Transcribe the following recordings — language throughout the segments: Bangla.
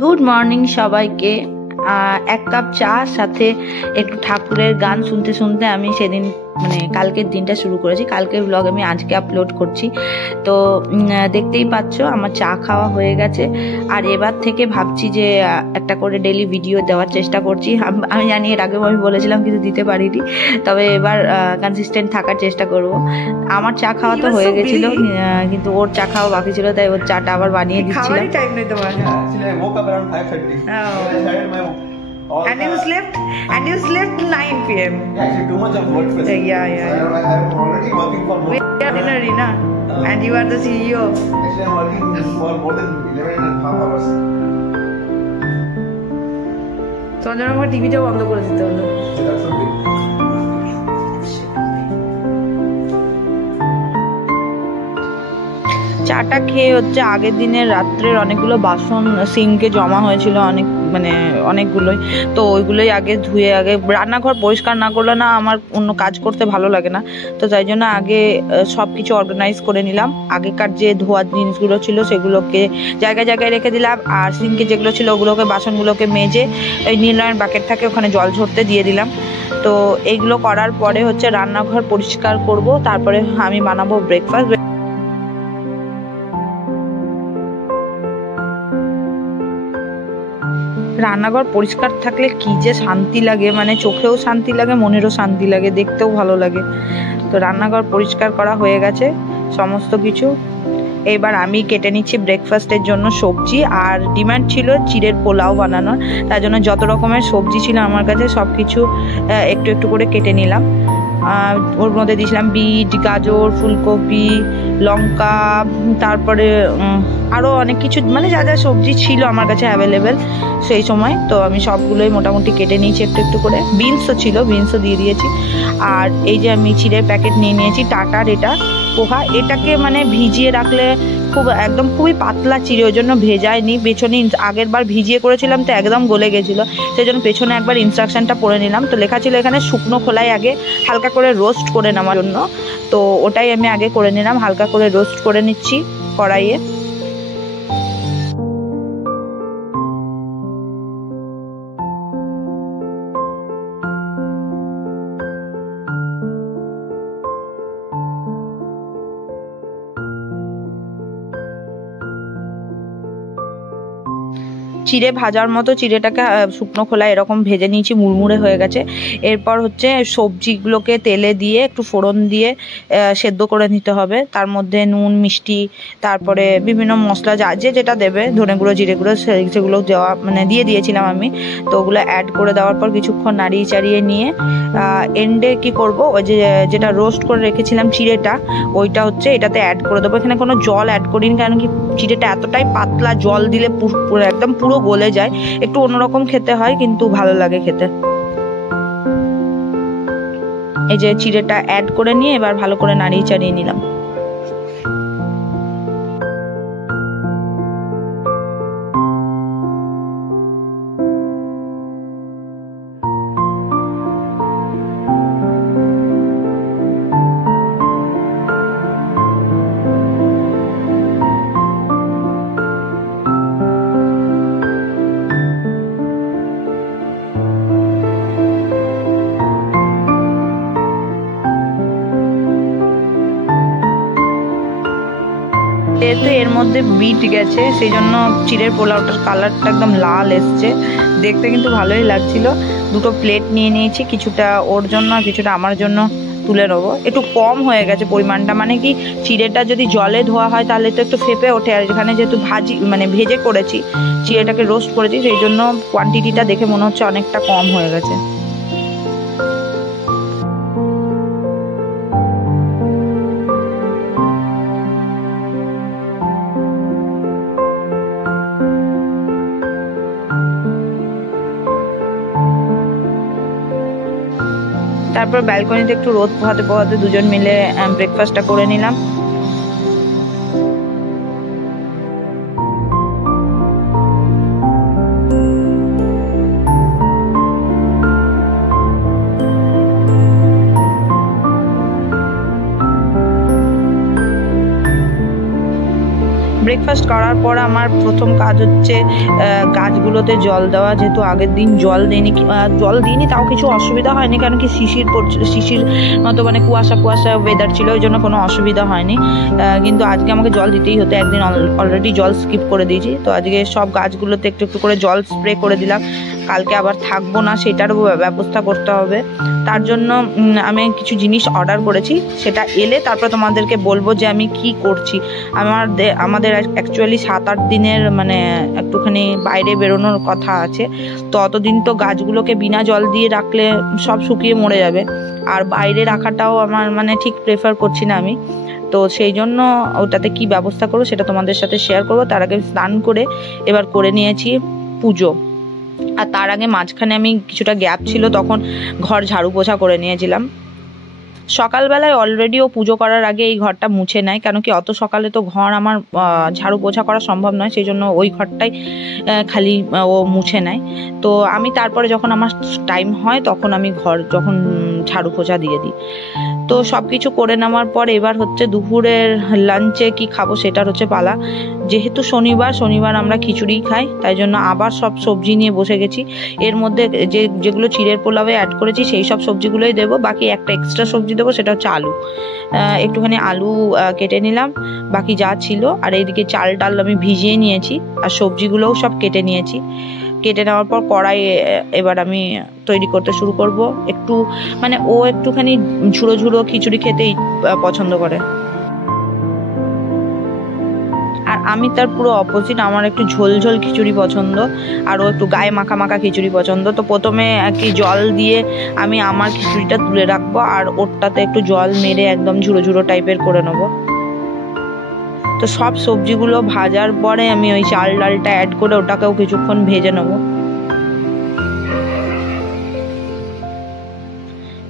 গুড মর্নিং সবাইকে। এক কাপ চা সাথে একটু ঠাকুরের গান শুনতে শুনতে আমি সেদিন কালকের দিনটা শুরু করেছি। কালকের ব্লগ আমি আজকে আপলোড করছি। তো দেখতেই পাচ্ছ আমার চা খাওয়া হয়ে গেছে। আর এবার থেকে ভাবছি যে একটা করে ডেলি ভিডিও দেওয়ার চেষ্টা করছি। আমি জানি এর আগেও আমি বলেছিলাম কিন্তু দিতে পারিনি, তবে এবার কনসিস্টেন্ট থাকার চেষ্টা করব। আমার চা খাওয়া তো হয়ে গেছিল, কিন্তু ওর চা খাওয়া বাকি ছিল, তাই ওর চাটা আবার বানিয়ে দিচ্ছিলাম। টাইম নেই তোমার। Actually, I woke up around 5:30. I started my And you slept 9 p.m. Actually, too much of work for Yeah. I'm already working for more. We are dinner, Rina. And you are the CEO. Actually, I'm working for more than 11.5 hours. তোমার জন্য আমার টিভিটাও বন্ধ করে দিতে হলো। That's so big. চাটা খেয়ে হচ্ছে আগের দিনের রাত্রের অনেকগুলো বাসন সিঙ্কে জমা হয়েছিল, অনেকগুলোই। তো ওইগুলোই আগে ধুয়ে, আগে রান্নাঘর পরিষ্কার না করলে না আমার অন্য কাজ করতে ভালো লাগে না। তো তাই জন্য আগে সব কিছু অর্গানাইজ করে নিলাম। আগেকার যে ধোয়ার জিনিসগুলো ছিল সেগুলোকে জায়গায় জায়গায় রেখে দিলাম, আর সিঙ্কে যেগুলো ছিল ওগুলোকে, বাসনগুলোকে মেজে ওই নীল বাকেট থাকে ওখানে জল ঝরতে দিয়ে দিলাম। তো এইগুলো করার পরে হচ্ছে রান্নাঘর পরিষ্কার করব, তারপরে আমি বানাবো ব্রেকফাস্ট। রান্নাঘর পরিষ্কার থাকলে কি যে শান্তি লাগে, চোখেও শান্তি লাগে, মনেরও শান্তি লাগে, দেখতেও ভালো লাগে। তো রান্নাঘর পরিষ্কার করা হয়ে গেছে সমস্ত কিছু। এবার আমি কেটে নিচ্ছি ব্রেকফাস্টের জন্য সবজি। আর ডিমান্ড ছিল চিড়ের পোলাও বানানোর, তার জন্য যত রকমের সবজি ছিল আমার কাছে সব কিছু একটু একটু করে কেটে নিলাম। ওর মধ্যে দিয়েছিলাম বিট, গাজর, ফুলকপি, লঙ্কা, তারপরে আরও অনেক কিছু, যা যা সবজি ছিল আমার কাছে অ্যাভেলেবেল সেই সময়। তো আমি সবগুলোই মোটামুটি কেটে নিয়েছি একটু একটু করে। বিনসও ছিল, বিনসও দিয়ে দিয়েছি। আর এই যে আমি চিড়ের প্যাকেট নিয়ে নিয়েছি টাটার, এটা পোহা। এটাকে ভিজিয়ে রাখলে খুবই পাতলা চিড়ে, ওই জন্য ভেজায়নি। পেছনে আগের বার ভিজিয়ে করেছিলাম তো একদম গলে গেছিলো, সেই জন্য পেছনে একবার ইনস্ট্রাকশনটা পড়ে নিলাম। তো লেখা ছিল এখানে শুকনো খোলায় আগে হালকা করে রোস্ট করে নেওয়ার জন্য। তো ওটাই আমি আগে করে নিলাম, হালকা করে রোস্ট করে নিচ্ছি কড়াইয়ে। চিড়ে ভাজার মতো চিড়েটাকে শুকনো খোলায় এরকম ভেজে নিয়েছি, মুড়মুড়ে হয়ে গেছে। এরপর হচ্ছে সবজিগুলোকে তেলে দিয়ে একটু ফোড়ন দিয়ে সেদ্ধ করে নিতে হবে। তার মধ্যে নুন, মিষ্টি, তারপরে বিভিন্ন মশলা যে যেটা দেবে, ধনে গুঁড়ো, জিরে গুঁড়ো, সেগুলো দেওয়া দিয়ে দিয়েছিলাম আমি। তো ওগুলো অ্যাড করে দেওয়ার পর কিছুক্ষণ নাড়িয়ে চাড়িয়ে নিয়ে এন্ডে কি করব, ওই যেটা রোস্ট করে রেখেছিলাম চিড়েটা, ওইটা হচ্ছে এটাতে অ্যাড করে দেবো। এখানে কোনো জল অ্যাড করিনি, কারণ কি চিড়েটা এতটাই পাতলা, জল দিলে একদম পুরো গলে যায়। একটু অন্যরকম খেতে হয়, কিন্তু ভালো লাগে খেতে। এই যে চিড়েটা অ্যাড করে নিয়ে এবার ভালো করে নাড়িয়ে চাড়িয়ে নিলাম। যেহেতু এর মধ্যে বিট গেছে, সেই জন্য চিড়ের পোলাওটার কালারটা একদম লাল এসছে, দেখতে কিন্তু ভালোই লাগছিল। দুটো প্লেট নিয়ে নিয়েছি, কিছুটা ওর জন্য আর কিছুটা আমার জন্য তুলে নেবো। একটু কম হয়ে গেছে পরিমাণটা, কি চিড়েটা যদি জলে ধোয়া হয় তাহলে তো একটু ফেপে ওঠে, আর এখানে যেহেতু ভেজে করেছি, চিড়েটাকে রোস্ট করেছি, সেই জন্য কোয়ান্টিটিটা দেখে মনে হচ্ছে অনেকটা কম হয়ে গেছে। তারপর ব্যালকনিতে একটু রোদ পোহাতে পোহাতে দুজন মিলে ব্রেকফাস্টটা করে নিলাম। ব্রেকফাস্ট করার পর আমার প্রথম কাজ হচ্ছে গাছগুলোতে জল দেওয়া, যেহেতু আগের দিন জল দিইনি তাও কিছু অসুবিধা হয়নি, কারণ কি শিশির মতো মানে কুয়াশা ওয়েদার ছিল, ওই জন্য কোনো অসুবিধা হয়নি। কিন্তু আজকে আমাকে জল দিতেই হতো, একদিন অলরেডি জল স্কিপ করে দিয়েছি, তো আজকে সব গাছগুলোতে একটু একটু করে জল স্প্রে করে দিলাম। কালকে আবার থাকবো না, সেটারও ব্যবস্থা করতে হবে। তার জন্য আমি কিছু জিনিস অর্ডার করেছি, সেটা এলে তারপর তোমাদেরকে বলবো যে আমি কি করছি। আমাদের অ্যাকচুয়ালি 7-8 দিনের মানে একটুখানি বাইরে বেরোনোর কথা আছে, তো অতদিন তো গাছগুলোকে বিনা জল দিয়ে রাখলে সব শুকিয়ে মরে যাবে, আর বাইরে রাখাটাও আমার মানে ঠিক প্রেফার করছি না আমি। তো সেই জন্য ওটাতে কি ব্যবস্থা করবো সেটা তোমাদের সাথে শেয়ার করবো। তার আগে স্নান করে এবার করে নিয়েছি পুজো, আর তার আগে মাঝখানে আমি কিছুটা গ্যাপ ছিল, তখন ঘর ঝাড়ু পোছা করে নিয়েছিলাম। সকালবেলায় অলরেডি ও পুজো করার আগে এই ঘরটা মুছে নেয়, কেন কি অত সকালে তো ঘর আমার ঝাড়ু পোছা করা সম্ভব নয়, সেই জন্য ওই ঘরটাই খালি ও মুছে নেয়। তো আমি তারপরে যখন আমার টাইম হয় তখন আমি ঘর যখন ঝাড়ু পোছা দিয়ে দিই। তো সব কিছু করে নেওয়ার পর এবার হচ্ছে দুপুরের লাঞ্চে কি খাবো সেটার হচ্ছে পালা। যেহেতু শনিবার আমরা খিচুড়ি খাই, তাই জন্য আবার সব সবজি নিয়ে বসে গেছি। এর মধ্যে যেগুলো চিড়ের পোলাওয়ে অ্যাড করেছি সেই সব সবজিগুলোই দেবো, বাকি একটা এক্সট্রা সবজি দেবো, সেটা হচ্ছে আলু। একটুখানি আলু কেটে নিলাম, বাকি যা ছিল। আর এইদিকে চাল ডাল আমি ভিজিয়ে নিয়েছি, আর সবজিগুলোও সব কেটে নিয়েছি। কেটে নেওয়ার পর কড়াই এবার আমি তৈরি করতে শুরু করব। একটু মানে ও একটুখানি ঝুড়ো ঝুড়ো খিচুড়ি খেতেই পছন্দ করে, আর আমি তার পুরো অপোজিট, আমার একটু ঝোল ঝোল খিচুড়ি পছন্দ, আর ও একটু গায়ে মাখা মাখা খিচুড়ি পছন্দ। তো প্রথমে আর কি জল দিয়ে আমি আমার খিচুড়িটা তুলে রাখবো, আর ওরটাতে একটু জল মেরে একদম ঝুড়ো ঝুড়ো টাইপের করে নেবো। তো সব সবজিগুলো ভাজার পরে আমি ওই চাল ডালটা অ্যাড করে ওটাকেও কিছুক্ষণ ভেজে নেবো।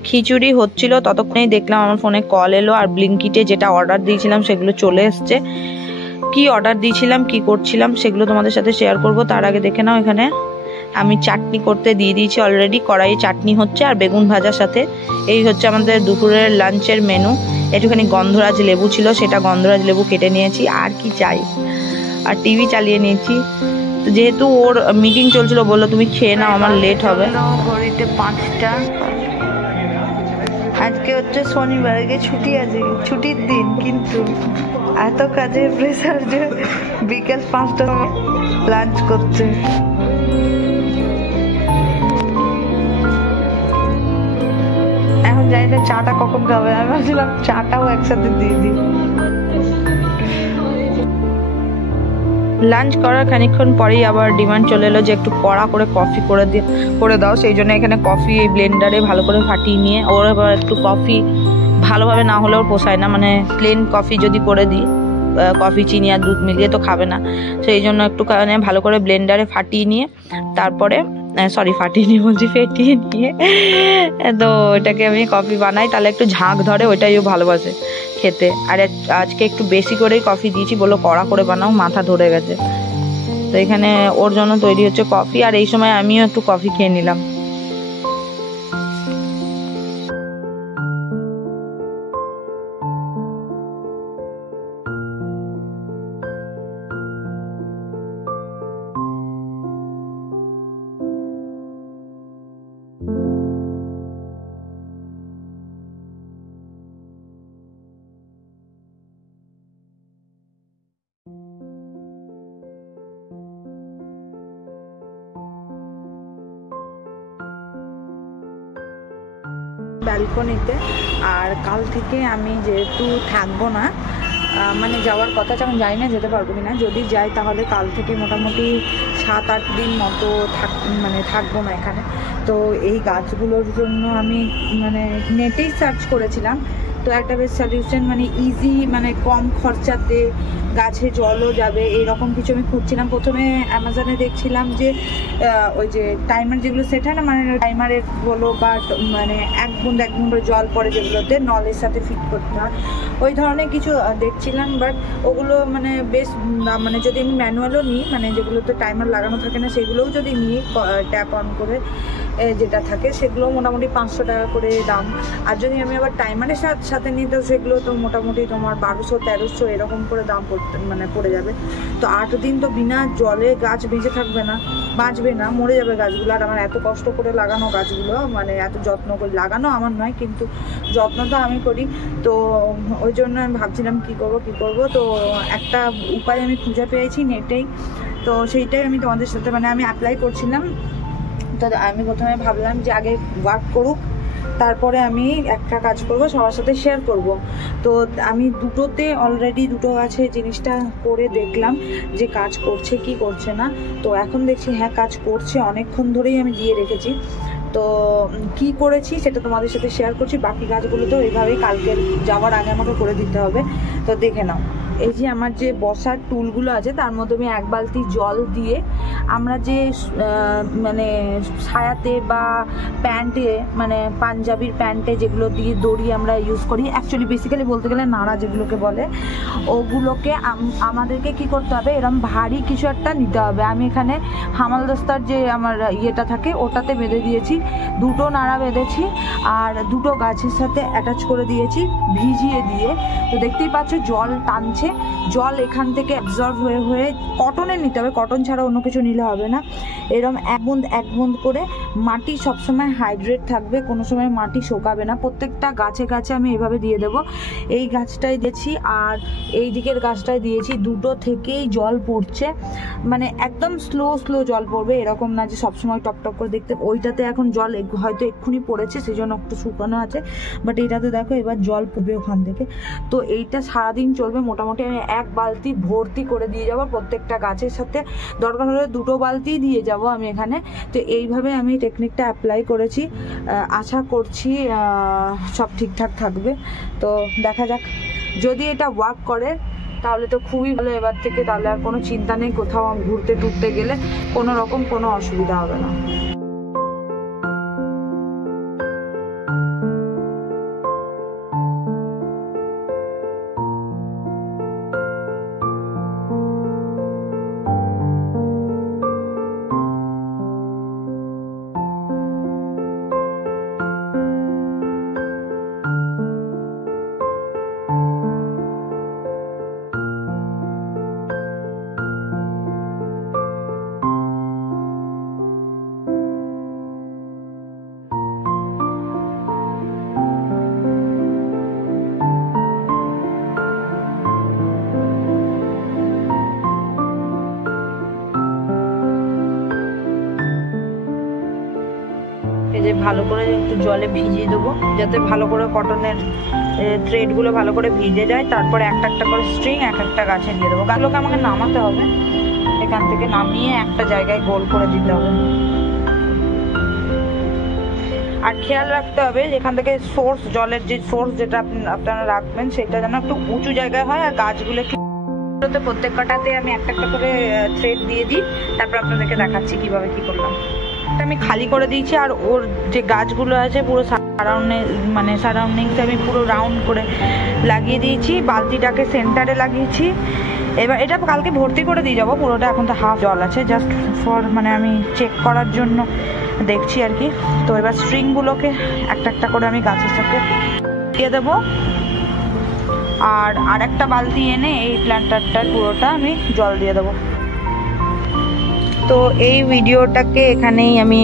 খিচুড়ি হচ্ছিল ততক্ষণেই দেখলাম আমার ফোনে কল এলো, আর ব্লিঙ্কিটে যেটা অর্ডার দিয়েছিলাম সেগুলো চলে এসছে। কি অর্ডার দিয়েছিলাম, কি করছিলাম সেগুলো তোমাদের সাথে শেয়ার করব। তার আগে দেখে নাও, এখানে আমি চাটনি করতে দিয়ে দিয়েছি অলরেডি, কড়াইয়ে চাটনি হচ্ছে আর বেগুন ভাজার সাথে। এই হচ্ছে আমাদের দুপুরের লাঞ্চের মেনু। একটুখানি গন্ধরাজ লেবু ছিল, সেটা গন্ধরাজ লেবু কেটে নিয়েছি, আর কি চাই। আর টিভি চালিয়ে নিয়েছি, তো যেহেতু ওর মিটিং চলছিল বললো তুমি খেয়ে নাও, আমার লেট হবে। ঘড়িতে 5টা, আজকে হচ্ছে শনিবার, আজকে ছুটি আছে, ছুটির দিন, কিন্তু এত কাজের প্রেসার যে বিকেল 5টা লাঞ্চ করছে। এখন জানি না চাটা কখন খাবে, আমি ভাবছিলাম চাটাও একসাথে দিয়ে দিই। লাঞ্চ করার খানিকক্ষণ পরেই আবার ডিমান্ড চলে এলো যে একটু কড়া করে কফি করে দাও। সেই জন্য এখানে কফি এই ব্লেন্ডারে ভালো করে ফাটিয়ে নিয়ে, ওর আবার একটু কফি ভালোভাবে না হলেও পোষায় না, মানে প্লেন কফি যদি করে দিই, কফি চিনি আর দুধ মিলিয়ে তো খাবে না, সেই জন্য একটু ভালো করে ব্লেন্ডারে ফাটিয়ে নিয়ে তারপরে ফেটিয়ে নিয়ে তো ওটাকে আমি কফি বানাই, তাহলে একটু ঝাঁক ধরে, ওইটাই ও ভালোবাসে খেতে। আর আজকে একটু বেশি করেই কফি দিয়েছি, বললো কড়া করে বানাও, মাথা ধরে গেছে। তো এখানে ওর জন্য তৈরি হচ্ছে কফি, আর এই সময় আমিও একটু কফি খেয়ে নিলাম। ব্যালকনিতে, আর কাল থেকে আমি যেহেতু থাকবো না, মানে যাওয়ার কথা যখন জানি না যেতে পারবো কিনা, যদি যাই তাহলে কাল থেকে মোটামুটি 7-8 দিন মতো থাকবো না এখানে। তো এই গাছগুলোর জন্য আমি মানে নেটেই সার্চ করেছিলাম, তো একটা বেশ সলিউশন, মানে ইজি, মানে কম খরচাতে গাছে জলও যাবে এইরকম কিছু আমি খুঁজছিলাম। প্রথমে অ্যামাজনে দেখছিলাম যে ওই যে টাইমার যেগুলো সেট হয় না, মানে টাইমারের বলো বা মানে এক বুন্দ করে জল পড়ে যেগুলোতে নলের সাথে ফিট করতে হয়, ওই ধরনের কিছু দেখছিলাম। বাট ওগুলো মানে বেশ, মানে যদি আমি ম্যানুয়ালও নিই, মানে যেগুলোতে টাইমার লাগানো থাকে না সেগুলোও যদি নিই ট্যাপ অন করে, যেটা থাকে সেগুলো মোটামুটি 500 টাকা করে দাম। আর যদি আমি আবার টাইমারের সাথে নিই তো সেগুলো তো মোটামুটি তোমার 1200-1300 এরকম করে দাম পড়ে যাবে। তো 8 দিন তো বিনা জলে গাছ বেঁচে থাকবে না, বাঁচবে না, মরে যাবে গাছগুলো। আর আমার এত কষ্ট করে লাগানো গাছগুলো, মানে এত যত্ন করে লাগানো আমার নয়, কিন্তু যত্ন তো আমি করি। তো ওই জন্য আমি ভাবছিলাম কী করবো। তো একটা উপায় আমি খুঁজে পেয়েছি নেটেই, তো সেইটাই আমি তোমাদের সাথে মানে আমি অ্যাপ্লাই করছিলাম। তো আমি প্রথমে ভাবলাম যে আগে ওয়ার্ক করুক, তারপরে আমি একটা কাজ করব, সবার সাথে শেয়ার করব। তো আমি দুটোতে অলরেডি দুটো গাছে জিনিসটা করে দেখলাম যে কাজ করছে কি করছে না। তো এখন দেখছি হ্যাঁ কাজ করছে, অনেকক্ষণ ধরেই আমি দিয়ে রেখেছি। তো কি করেছি সেটা তোমাদের সাথে শেয়ার করছি। বাকি গাছগুলো তো এইভাবেই কালকে যাওয়ার আগে আমাকে করে দিতে হবে, তো দেখে নাও। এই যে আমার যে বসার টুলগুলো আছে তার মধ্যে আমি 1 বালতি জল দিয়ে, আমরা যে মানে ছায়াতে বা প্যান্টে, মানে পাঞ্জাবির প্যান্টে যেগুলো দিয়ে দড়ি আমরা ইউজ করি, অ্যাকচুয়ালি বেসিক্যালি বলতে গেলে নাড়া যেগুলোকে বলে, ওগুলোকে আমাদেরকে কি করতে হবে, এরকম ভারী কিছু একটা নিতে হবে। আমি এখানে হামালদস্তার যে আমার ইয়েটা থাকে ওটাতে বেঁধে দিয়েছি, 2টো নাড়া বেঁধেছি আর 2টো গাছের সাথে অ্যাটাচ করে দিয়েছি ভিজিয়ে দিয়ে। তো দেখতেই পাচ্ছ জল টানছে, জল এখান থেকে অ্যাবজর্ব হয়ে কটনের নিতে হবে, কটন ছাড়া অন্য কিছু নিলে হবে না। এরকম এক বুঁদ করে মাটি সবসময় হাইড্রেট থাকবে, কোনো সময় মাটি শোকাবে না। প্রত্যেকটা গাছে গাছে আমি এভাবে দিয়ে দেবো। এই গাছটায় দিয়েছি আর এই দিকের গাছটায় দিয়েছি, দুটো থেকেই জল পড়ছে, মানে একদম স্লো জল পড়বে, এরকম না যে সবসময় টপ করে দেখতে। ওইটাতে এখন জল হয়তো এক্ষুনি পড়েছে সেই জন্য একটু শুকানো আছে, বাট এইটাতে দেখো এবার জল পড়বে ওখান থেকে। তো এইটা সারাদিন চলবে। মোটামুটি আমি 1 বালতি ভর্তি করে দিয়ে যাবো প্রত্যেকটা গাছের সাথে, দরকার হলে 2টো বালতি দিয়ে যাব আমি এখানে। তো এইভাবে আমি টেকনিকটা অ্যাপ্লাই করেছি, আশা করছি সব ঠিকঠাক থাকবে। তো দেখা যাক, যদি এটা ওয়ার্ক করে তাহলে তো খুবই ভালো। এবার থেকে তাহলে আর কোনো চিন্তা নেই, কোথাও ঘুরতে টুরতে গেলে কোনো রকম কোনো অসুবিধা হবে না। এই যে ভালো করে একটু জলে ভিজিয়ে দেবো, যাতে ভালো করে কটনের থ্রেডগুলো ভালো করে ভিজে যায়। তারপরে একটা একটা করে স্ট্রিং একটা গাছে দিয়ে দেবো। গাছগুলোকে আমাকে নামাতে হবে, এখান থেকে নামিয়ে একটা জায়গায় গোল করে দিতে হবে। আর খেয়াল রাখতে হবে যেখান থেকে সোর্স, জলের যে সোর্স যেটা আপনারা রাখবেন সেটা যেন একটু উঁচু জায়গায় হয়। আর গাছগুলোকে প্রত্যেকটাতে আমি একটা করে থ্রেড দিয়ে দিই, তারপর আপনাদেরকে দেখাচ্ছি কিভাবে কি করলাম। আমি খালি করে দিয়েছি আর ওর যে গাছগুলো আছে পুরো সারাউন্ডিংসে আমি পুরো রাউন্ড করে লাগিয়ে দিয়েছি। বালতিটাকে সেন্টারে লাগিয়েছি। এবার এটা কালকে ভর্তি করে দিয়ে যাবো পুরোটা, এখন তো হাফ জল আছে, জাস্ট ফর মানে আমি চেক করার জন্য দেখছি আর কি। তো এবার স্ট্রিংগুলোকে একটা করে আমি গাছের সাথে দিয়ে দেবো। আর একটা বালতি এনে এই প্ল্যান্টারটার পুরোটা আমি জল দিয়ে দেবো। তো এই ভিডিওটাকে এখানেই আমি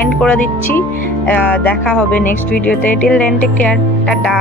এন্ড করে দিচ্ছি। দেখা হবে নেক্সট ভিডিওতে। Till then take care, tata.